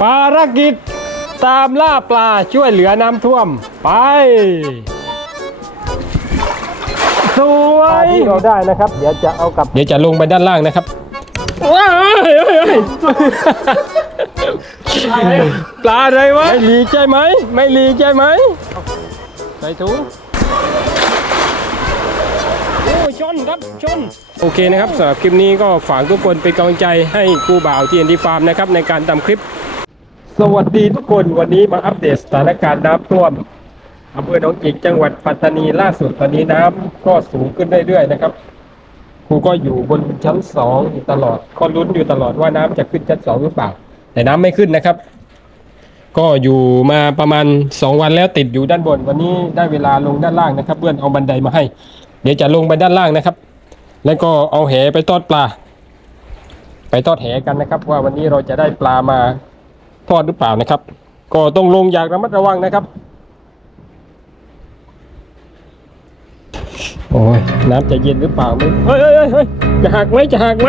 ภารกิจตามล่าปลาช่วยเหลือน้ำท่วม ไป สวยที่เราได้นะครับ เดี๋ยวจะเอากลับเดี๋ยวจะลงไปด้านล่างนะครับ ว้ายเอ้ยเอ้ยปลาอะไรวะ ไม่ลีใช่ไหม ไม่ลีใช่ไหม ใส่ถุง โอ้ชนครับชน โอเคนะครับสำหรับคลิปนี้ก็ฝากทุกคนเป็นกำลังใจให้กูบ่าวทีนดีฟาร์มนะครับในการทำคลิป สวัสดีทุกคนวันนี้มาอัปเดตสถานการณ์น้ำท่วมอำเภอหนองจิกจังหวัดปัตตานีล่าสุดตอนนี้น้ำก็สูงขึ้นเรื่อยๆนะครับครูก็อยู่บนชั้นสองอยู่ตลอดก็ลุ้นอยู่ตลอดว่าน้ำจะขึ้นชั้นสองหรือเปล่า แต่น้ำไม่ขึ้นนะครับ ก็อยู่มาประมาณ2วันแล้วติดอยู่ด้านบน วันนี้ได้เวลาลงด้านล่างนะครับ เพื่อนเอาบันไดมาให้ เดี๋ยวจะลงไปด้านล่างนะครับ แล้วก็เอาแหไปทอดปลา ไปทอดแหกันนะครับ ว่าวันนี้เราจะได้ปลามา ทอดหรือเปล่านะครับ ก็ต้องลงอย่างระมัดระวังนะครับ โอ้ยน้ำจะเย็นหรือเปล่าไม่เฮ้ยเฮ้ยเฮ้ยเฮ้ยจะหักไหมจะหักไหม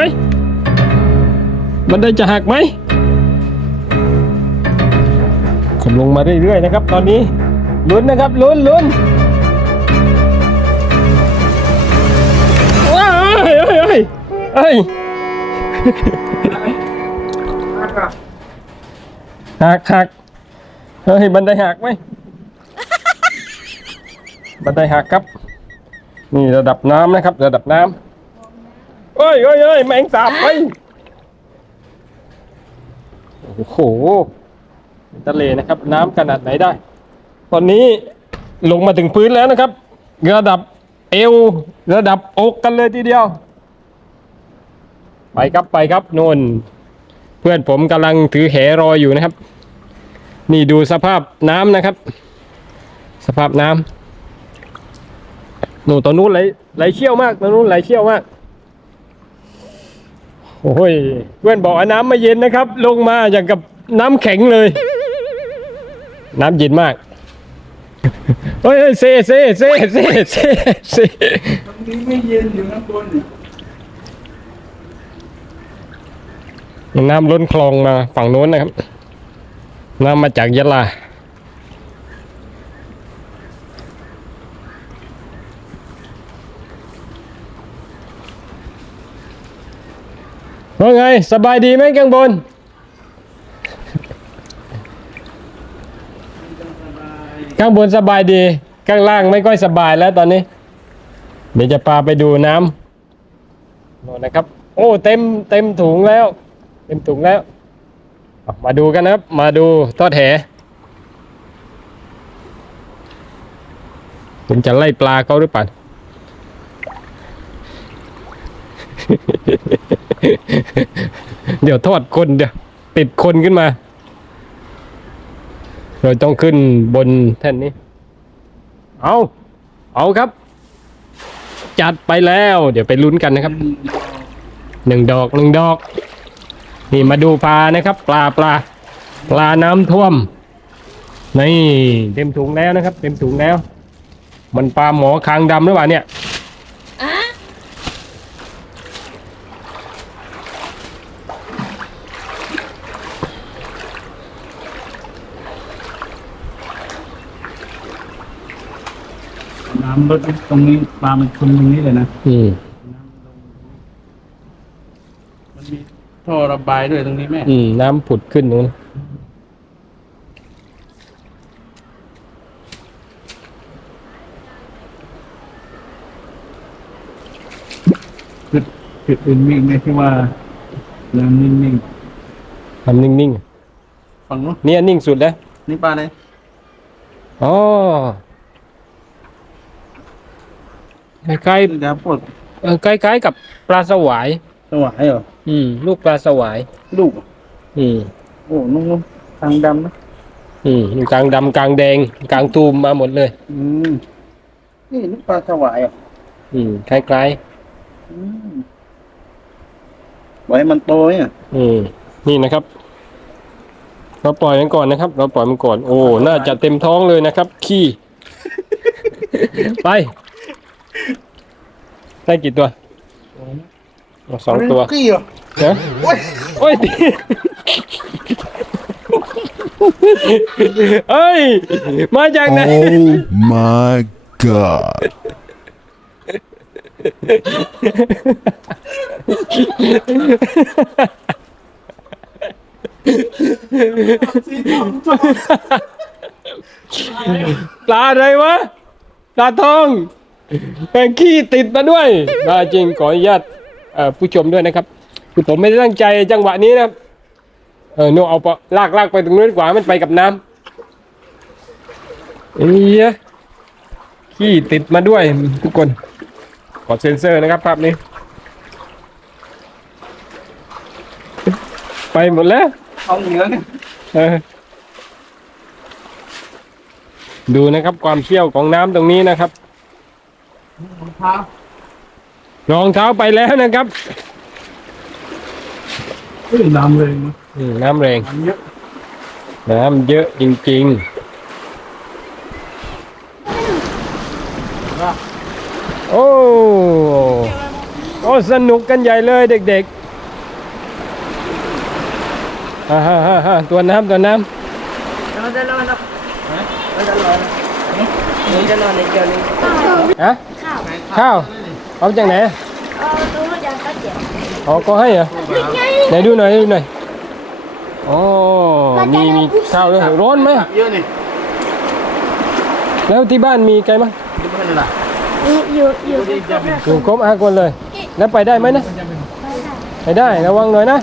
บันไดจะหักไหมผมลงมาเรื่อยๆนะครับ ตอนนี้ลุ้นนะครับลุ้นลุ้นว้ายเอ้ยเอ้ยเอ้ย หักหักเฮ้ยบันไดหักไหมบันไดหักครับ นี่ระดับน้ำนะครับ ระดับน้ำเอ้ยเอ้ยเอ้ยแมงสาบไปโอ้โหทะเลนะครับ น้ำขนาดไหนได้ ตอนนี้ลงมาถึงพื้นแล้วนะครับ ระดับเอวระดับอกกันเลยทีเดียว ไปครับไปครับโน่น พื่อนผมกำลังถือแหรออยู่นะครับ นี่ดูสภาพน้ำนะครับ สภาพน้ำโน่นตอนนู้นไหลไหลเชี่ยวมากตอนนู้นไหลเชี่ยวมากโอ้ยเพื่อนบอกว่าน้ำม่เย็นนะครับ ลงมาอย่างกับน้ำแข็งเลย น้ำเย็นมากเฮ้ยเฮ้ยเซเซเซเซเซเซตรงนี้ไม่เย็นอยู่ข้างบน น้ำล้นคลองมาฝั่งโน้นนะครับ น้ำมาจากยะลาว่าไง สบายดีไหมข้างบน ข้างบนสบายดี ข้างล่างไม่ค่อยสบายแล้วตอนนี้ เดี๋ยวจะพาไปดูน้ำโน่นนะครับ โอ้ เต็มเต็มถุงแล้ว เต็มถุงแล้ว มาดูกันนะครับ มาดูทอดแหผมจะไล่ปลาเขาหรือเปล่า เดี๋ยวทอดคนเดี๋ยวติดคนขึ้นมา เราต้องขึ้นบนแท่นนี้ เอา เอาครับ จัดไปแล้ว เดี๋ยวไปลุ้นกันนะครับ หนึ่งดอกหนึ่งดอก นี่มาดูปลานะครับปลาปลาปลาน้ำท่วมนี่เต็มถุงแล้วนะครับ เต็มถุงแล้ว มันปลาหมอคางดำหรือเปล่าเนี่ยน้ำลดตรงนี้ปลามันคุมตรงนี้เลยนะอืม มันมี ท่อระบายด้วยตรงนี้แม่ อืม น้ำผุดขึ้นนู้นจุดจุดอื่นมีอีกไหมที่ว่ายังนิ่งทำนิ่งๆฝั่งนู้นๆเนี่ยนิ่งสุดแล้ว นี่ปลาไหนอ๋อคล้ายยาปวดๆเอ่อคล้ายๆกับปลาสวายสวายเหรอ อืม ลูกปลาสวาย ลูกเหรออืม โอ้นุ่มๆทางดำนะอืมอยู่กลางดำกลางแดง กลางตูมมาหมดเลย อืม นี่ลูกปลาสวายเหรออืมคล้ายอืมไว้มันโตเนี่ยๆอืมนี่นะครับ เราปล่อยมันก่อนนะครับ เราปล่อยมันก่อน โอ้น่าจะเต็มท้องเลยนะครับ ขี้ ไป ได้กี่ตัว เอาสองตัวกี้เหรอนะโอ้ยโอ้ยตีเอ้ย มาจากไหน Oh my god. ปลาอะไรวะ ปลาทองแปงขี้ติดมาด้วยปลาจริงขออนุญาตเอ่อ ผู้ชมด้วยนะครับ คือผมไม่ได้ตั้งใจจังหวะนี้นะครับเออโนเอาปะลากลากไปตรงนู้นดีกว่ามันไปกับน้ำเอ้ยขี้ติดมาด้วยทุกคนขอเซ็นเซอร์นะครับภาพนี้ ไปหมดแล้วเอาเหนือเนี่ยเออดูนะครับความเชี่ยวของน้ำตรงนี้นะครับเท้า รองเท้าไปแล้วนะครับเฮ้ยน้ำเลยมั้ยอืมน้ำแรง น้ำเยอะน้ำเยอะจริงๆ โอ้ โอ้ สนุกกันใหญ่เลยเด็กๆฮ่าฮ่าฮ่าฮ่าตัวน้ำตัวน้เราจะนอนนะเราจะนอนหนูจะนอนในเกียวนี้ำฮะข้าวข้าว เอาจากไหนเอาตัวจานข้าวเจียวอ๋อก็ให้เหรอไหนดูหน่อยดูหน่อยอ๋อมีมีข้าวด้วยร้อนไหมเยอะนี่แล้วที่บ้านมีไก่มั้งดูเพื่อนล่ะอยู่อยู่อยู่ที่ครบแล้วอยู่ครบอาคนเลย แล้วไปได้ไหมนะไปได้ระวังหน่อยนะ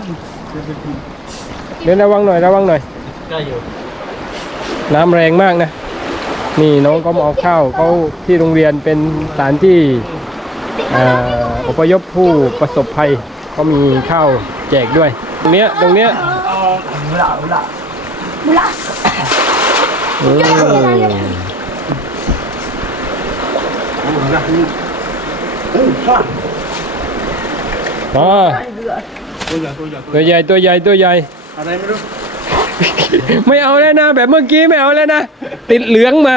เดินระวังหน่อยระวังหน่อยได้อยู่น้ำแรงมากนะนี่น้องก็มาเอาข้าวเขาที่โรงเรียนเป็นสถานที่เอ่ออพยพผู้ประสบภัยเขามีข้าวแจกด้วย ตรงเนี้ยตรงเนี้ยเอาเวลาเวลาบุระอืมโอ้โหนะโอ้ฟาดอ๋อตัวใหญ่ตัวใหญ่ตัวตัวใหญ่ตัวใหญ่ตัวใหญ่อะไรไม่รู้ไม่เอาแล้วนะ แบบเมื่อกี้ไม่เอาแล้วนะ ติดเหลืองมา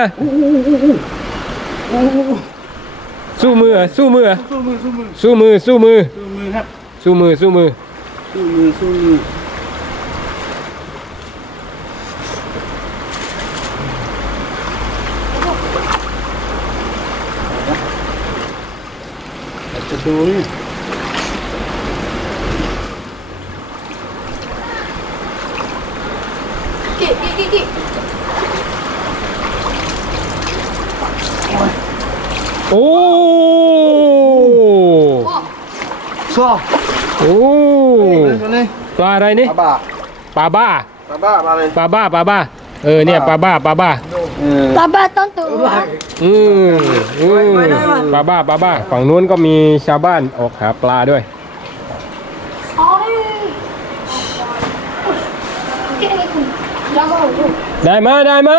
สู้มือเหรอสู้มือเหรอสู้มือสู้มือสู้มือสู้มือสู้มือครับสู้มือสู้มือสู้มือสู้มือจะดูนี่ กี่กี่กี่กี่ โอ้ซอโอ้ตัวนี้ปลาอะไรนี่ปลาบ้าปลาบ้าปลาบ้าปลาอะไรปลาบ้า ปลาบ้า เออ เนี่ย ปลาบ้า ปลาบ้าเออป้าป้าต้องตัว อืมอืมปลาบ้า ปลาบ้า ฝั่งนู้นก็มีชาวบ้านออกหาปลาด้วยโอ้ยกี่กี่คุณแล้วก็อยู่ได้ไหมได้ไหม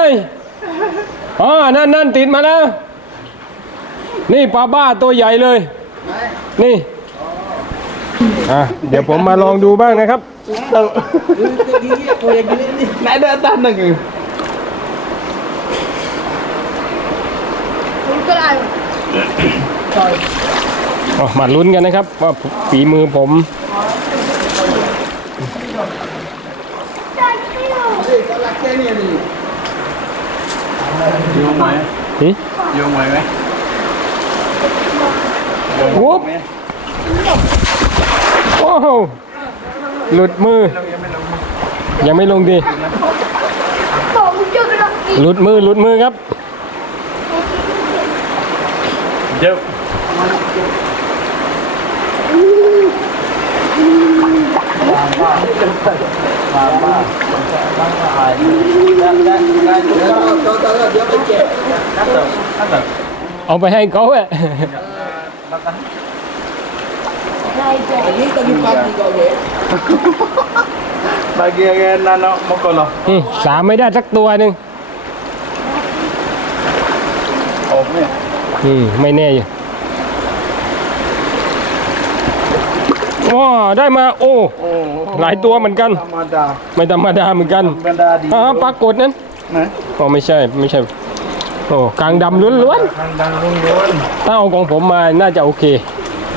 อ๋อนั่นนั่นติดมาแล้ว นี่ปลาบ้าตัวใหญ่เลย นี่อะเดี๋ยวผมมาลองดูบ้างนะครับไหนเดินตามหนึ่งคุณก็ได้อ๋อมาลุ้นกันนะครับ ว่าฝีมือผมโยงไหมหึโยง ไหวไหมวุบโอ้โหหลุดมือ ยังไม่ลงดีบอกคุณจะกระโดดอีกหลุดมือหลุดมือครับเดี๋ยวเอาไปให้เขาอะ bagian nano mokolo อืมสามไม่ได้สักตัวหนึ่ง oh เนี่ยอืมไม่แน่อยู่โอ้ได้มาโอ้โอ้หลายตัวเหมือนกัน ธรรมดาไม่ธรรมดาเหมือนกันบรรดาดีอ่าปรากฏนั้น นะอ๋อไม่ใช่ไม่ใช่ โอ้กลางดำล้วนทางดังรุ่งร้อนๆถ้าเอาของผมมาน่าจะโอเค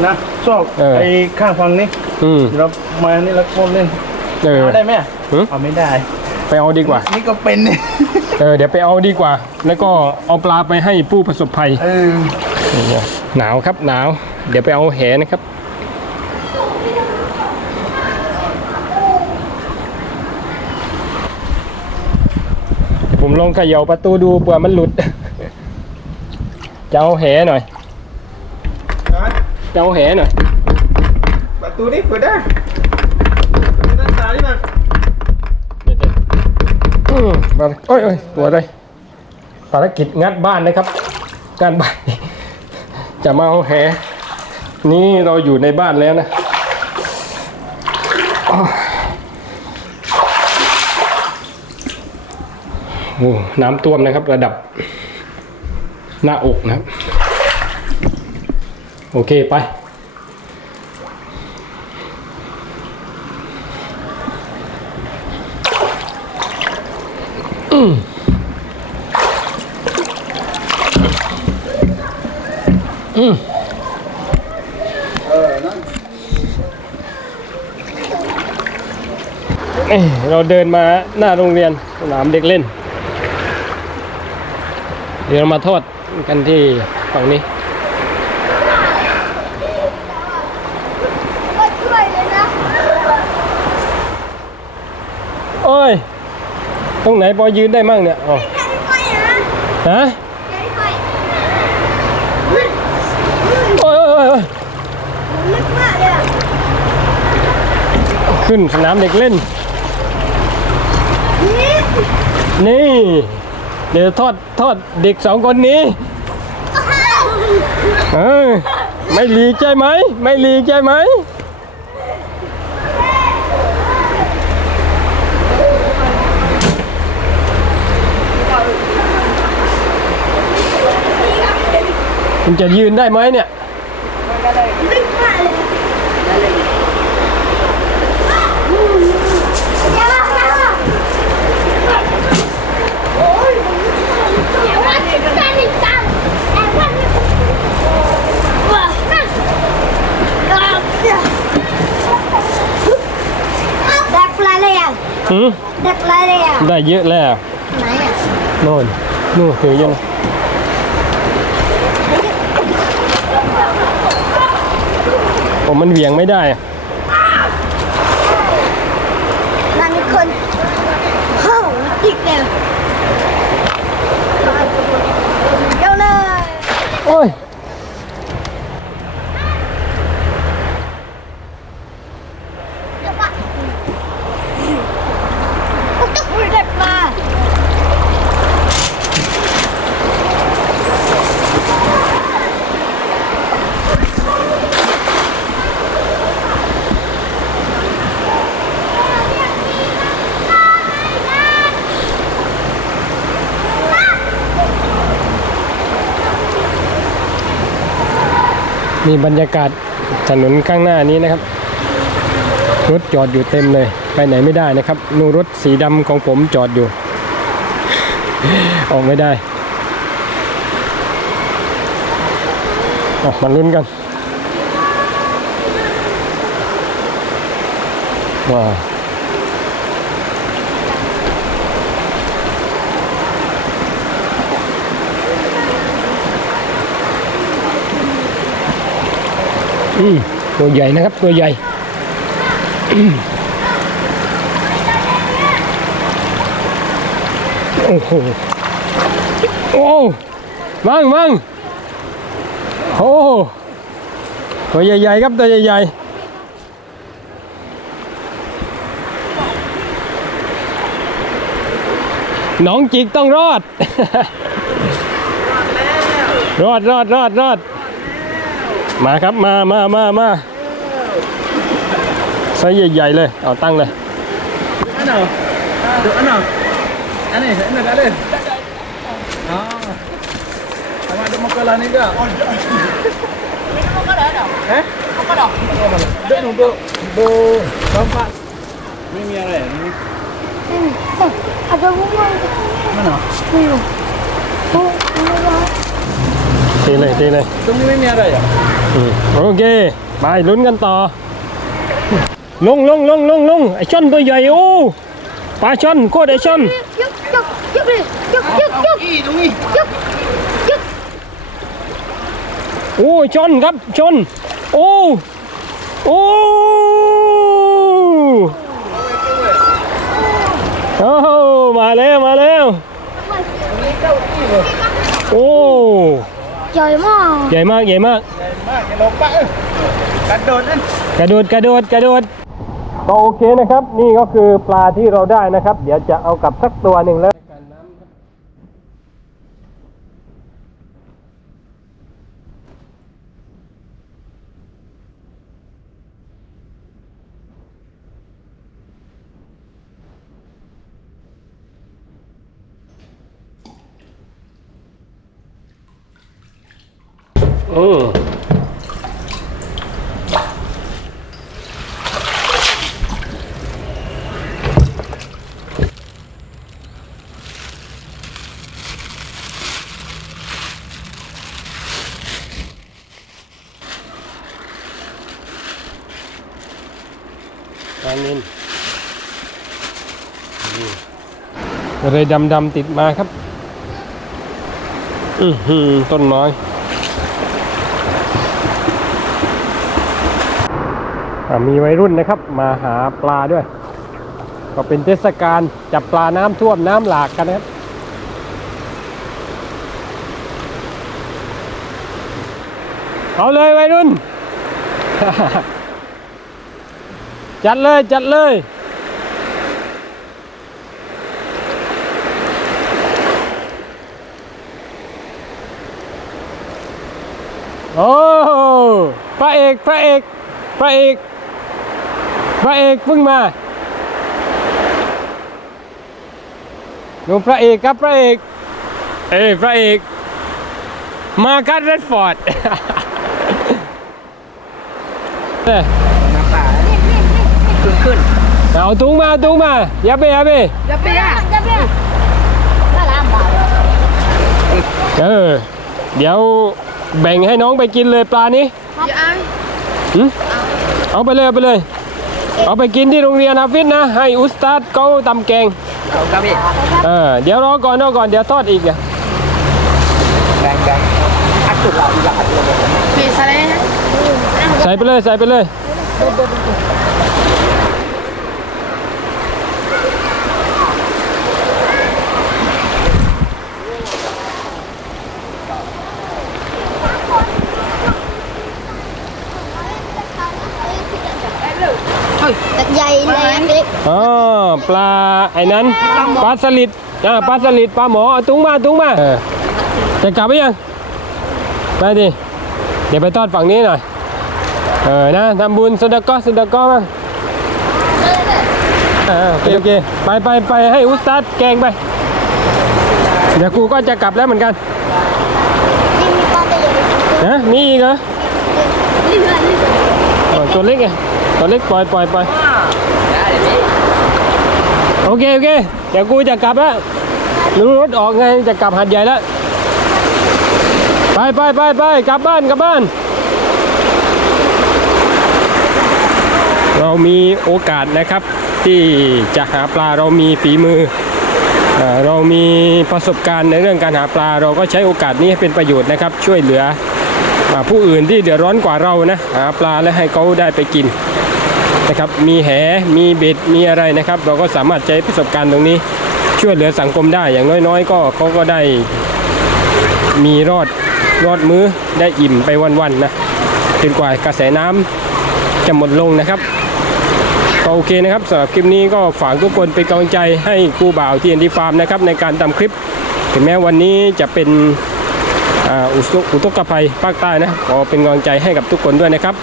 นะชอบเออ ไอ้ข้างฝั่งนี้อืม เรามานี่เราโคเล่นเออ เอาได้ไหมหึเอาไม่ได้ ไปเอาดีกว่า นี่ก็เป็นเนี่ยเออเดี๋ยวไปเอาดีกว่า แล้วก็เอาปลาไปให้ผู้ประสบภัยเออเนี่ยหนาวครับหนาว เดี๋ยวไปเอาแหนะครับ ผมลองเขย่าประตูดูเผื่อมันหลุด จะเอาแหหน่อยจะเอาแหหน่อย ประตูนี่เปิดได้ประตูด้านซ้ายนี่มาเดี๋ยวๆอืมมาเลยโอ้ยโอ้ยตัวอะไรภารกิจงัดบ้านนะครับงานบ้าน จะมาเอาแห นี่เราอยู่ในบ้านแล้วนะ โอ้น้ำท่วมนะครับ ระดับ หน้าอกนะครับ โอเคไปเอ้ยเราเดินมาหน้าโรงเรียนสนามเด็กเล่น เดี๋ยวเรามาทอดกันที่ฝั่งนี้ก็ช่วยเลยนะโอ้ย ตรงไหนพอยืนได้มั่งเนี่ยอ๋อแค่นี้ไปนะฮะแค่นี้ไปโอ้ยโอ้ยโอ้ยโอ้ยลึกมากเลยอะขึ้นสนามเด็กเล่น นี่นี่ เดี๋ยวทอดทอดเด็กสองคนนี้เออไม่หลีกใช่ไหม ไม่หลีกใช่ไหมคุณจะยืนได้ไหมเนี่ยอย่ามาอย่ามาโอ้ยอย่ามาแค่นี้จังแอบพันว้านั่นดักปลาเลยอะ หืม ดักปลา เลยอะได้เยอะแล้วไหนอะโน่นนู่นถือยังผมมันเหวี่ยงไม่ได้อะ มันมีคนเฮ้าอีกแล้วเดี๋ยวเลย โอ้ย เดี๋ยวปะมันต้องเด็ดมา นี่บรรยากาศถนนข้างหน้านี้นะครับ รถจอดอยู่เต็มเลย ไปไหนไม่ได้นะครับ นูรถสีดำของผมจอดอยู่ ออกไม่ได้ออกมาลุ้นกันว้าว ตัวใหญ่นะครับตัวใหญ่โอ้โหโอ้วังวังโอ้ตัวใหญ่ๆครับตัวใหญ่ๆหนองจิกต้องรอด รอดรอดรอดรอด มาครับมามามามาไซส์ใหญ่ๆเลย เอาตั้งเลย Ano? Doon ano? Ano eh? Ano galing? Ah. Tama do makala ni ga. Eh? Makala. Doon do do bampak. Ni mi ara ni. ada bunga Mana? oh ini lah เทเลยเทเลย Tung ni mi ara ya. อืม โอเค ไปลุ้นกันต่อ ลงลงลงลงลงไอ้ช่อนตัวใหญ่โอ้ปลาช่อนโคตรไอช่อนยกยกยกเลยยกยกยกอีตรงนี้ยกยกโอ้ชนครับชนโอ้โอ้โอ้มาแล้วมาแล้วโอ้ใหญ่มากใหญ่มากใหญ่มากมาก จะลงปะเออกันโดดนั่นกระโดดกระโดดกระโดดก็โอเคนะครับ นี่ก็คือปลาที่เราได้นะครับ เดี๋ยวจะเอากลับสักตัวหนึ่งแล้วอืม อะไรดำๆติดมาครับ อือหือต้นไม้อ่ามีวัยรุ่นนะครับ มาหาปลาด้วย ก็เป็นเทศกาลจับปลาน้ำท่วมน้ำหลากกันนะครับเอาเลยวัยรุ่น จัดเลย จัดเลย โอ้พระเอกพระเอกพระเอกพระเอกเพิ่งมาดูพระเอกครับพระเอก เอ้ยพระเอก มาคัดเรดฟอร์ดเนี่ยน้ำป่าขึ้นขึ้นเอาตุ้งมาตุ้งมาอย่าไปอย่าไปอย่าเปียอย่าเปียน่ารักมากเออเดี๋ยว แบ่งให้น้องไปกินเลยปลานี้อย่าอังหึเอาไปเลยเอาไปเลย เอาไปกินที่โรงเรียนอาฟิศนะ ให้อุสตาดเขาตำแกงเอากระบี่เออเดี๋ยวรอก่อนรอก่อนเดี๋ยวทอดอีกอะแดงแดงอัดจุดเราอีกอัดเลยปีสอะไรนะใส่ไปเลยใส่ไปเลย ใหญ่เลยเล็กอ๋อปลาไอ้นั้นปลาสลิดอ่าปลาสลิดปลาหมอเอาตุ้งมาตุ้งมาเออจะกลับไปยังไปดิเดี๋ยวไปทอดฝั่งนี้หน่อยเออนะทำบุญสดก็สดก็มาอ่าโอเคโอเคไปไปไปให้อุสตาดแกงไป เดี๋ยวกูก็จะกลับแล้วเหมือนกันนี่มีปลาใหญ่นะมีอีกเหรอนี่เงินเออตัวเล็กไงตัวเล็กปล่อยปล่อยปล่อยได้เดี๋ยวนี้ โอเค โอเค เดี๋ยวกูจะกลับแล้วรู้รถออกไงจะกลับหัดใหญ่แล้ว ไปไปไปไปกลับบ้านกลับบ้าน เรามีโอกาสนะครับ ที่จะหาปลาเรามีฝีมือ เรามีประสบการณ์ในเรื่องการหาปลา เราก็ใช้โอกาสนี้ให้เป็นประโยชน์นะครับ ช่วยเหลือผู้อื่นที่เดือดร้อนกว่าเรานะหาปลาและให้เขาได้ไปกิน นะครับ มีแห มีเบ็ด มีอะไรนะครับ เราก็สามารถใช้ประสบการณ์ตรงนี้ ช่วยเหลือสังคมได้อย่างน้อยๆ ก็เขาก็ได้มีรอดรอดมื้อได้อิ่มไปวันๆนะจนกว่ากระแสน้ำจะหมดลงนะครับก็โอเคนะครับสำหรับคลิปนี้ก็ฝากทุกคนเป็นกำลังใจให้ครูบ่าวที่เอ็นดีฟาร์มนะครับในการทำคลิป ถึงแม้วันนี้จะเป็นอ,อุตุกภัยภาคใต้นะขอเป็นกำลังใจให้กับทุกคนด้วยนะครับ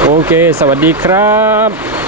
โอเค สวัสดีครับ